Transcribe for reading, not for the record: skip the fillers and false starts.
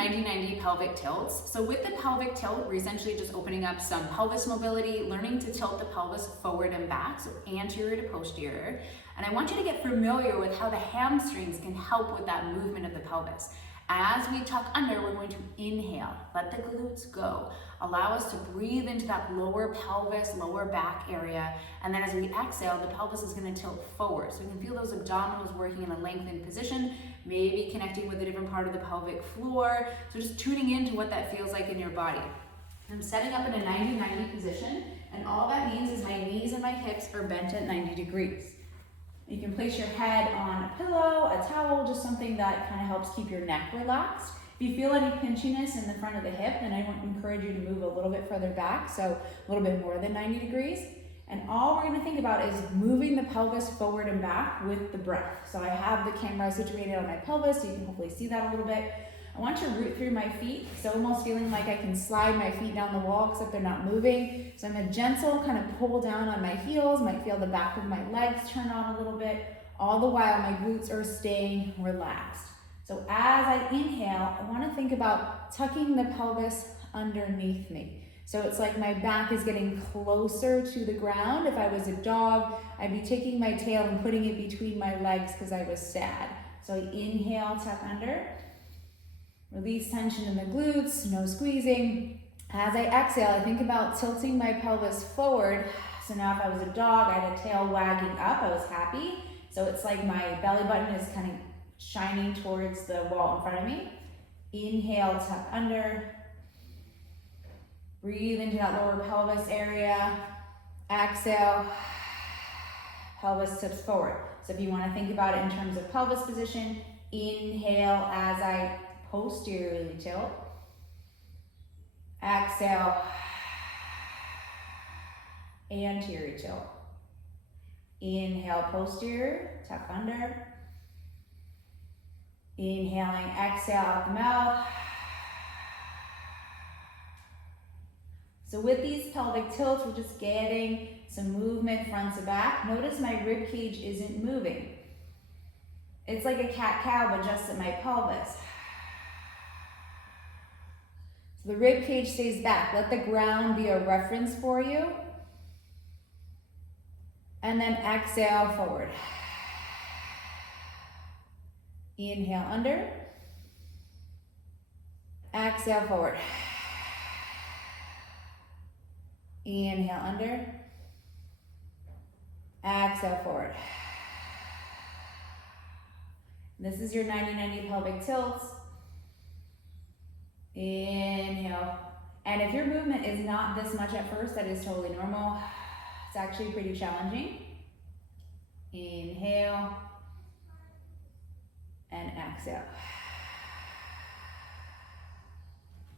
90-90 pelvic tilts. So with the pelvic tilt, we're essentially just opening up some pelvis mobility, learning to tilt the pelvis forward and back, so anterior to posterior. And I want you to get familiar with how the hamstrings can help with that movement of the pelvis. As we tuck under, we're going to inhale, let the glutes go. Allow us to breathe into that lower pelvis, lower back area. And then as we exhale, the pelvis is going to tilt forward. So we can feel those abdominals working in a lengthened position, maybe connecting with a different part of the pelvic floor. So just tuning into what that feels like in your body. I'm setting up in a 90-90 position, and all that means is my knees and my hips are bent at 90 degrees. You can place your head on a pillow, a towel, just something that kind of helps keep your neck relaxed. If you feel any pinchiness in the front of the hip, then I want to encourage you to move a little bit further back, so a little bit more than 90 degrees. And all we're going to think about is moving the pelvis forward and back with the breath. So I have the camera situated on my pelvis, so you can hopefully see that a little bit. I want to root through my feet, so almost feeling like I can slide my feet down the wall, except they're not moving. So I'm a gentle kind of pull down on my heels, might feel the back of my legs turn on a little bit, all the while my glutes are staying relaxed. So as I inhale, I want to think about tucking the pelvis underneath me. So it's like my back is getting closer to the ground. If I was a dog, I'd be taking my tail and putting it between my legs because I was sad. So I inhale, tuck under. Release tension in the glutes, no squeezing. As I exhale, I think about tilting my pelvis forward. So now if I was a dog, I had a tail wagging up, I was happy. So it's like my belly button is kind of shining towards the wall in front of me. Inhale, tuck under. Breathe into that lower pelvis area. Exhale, pelvis tips forward. So if you want to think about it in terms of pelvis position, inhale as I posteriorly tilt. Exhale, anterior tilt. Inhale, posterior, tuck under. Inhaling, exhale out the mouth. So with these pelvic tilts, we're just getting some movement front to back. Notice my rib cage isn't moving. It's like a cat-cow, but just at my pelvis. So the rib cage stays back. Let the ground be a reference for you. And then exhale forward. Inhale under. Exhale forward. Inhale under. Exhale forward. This is your 90-90 pelvic tilts. Inhale. And if your movement is not this much at first, that is totally normal. It's actually pretty challenging. Inhale. And exhale.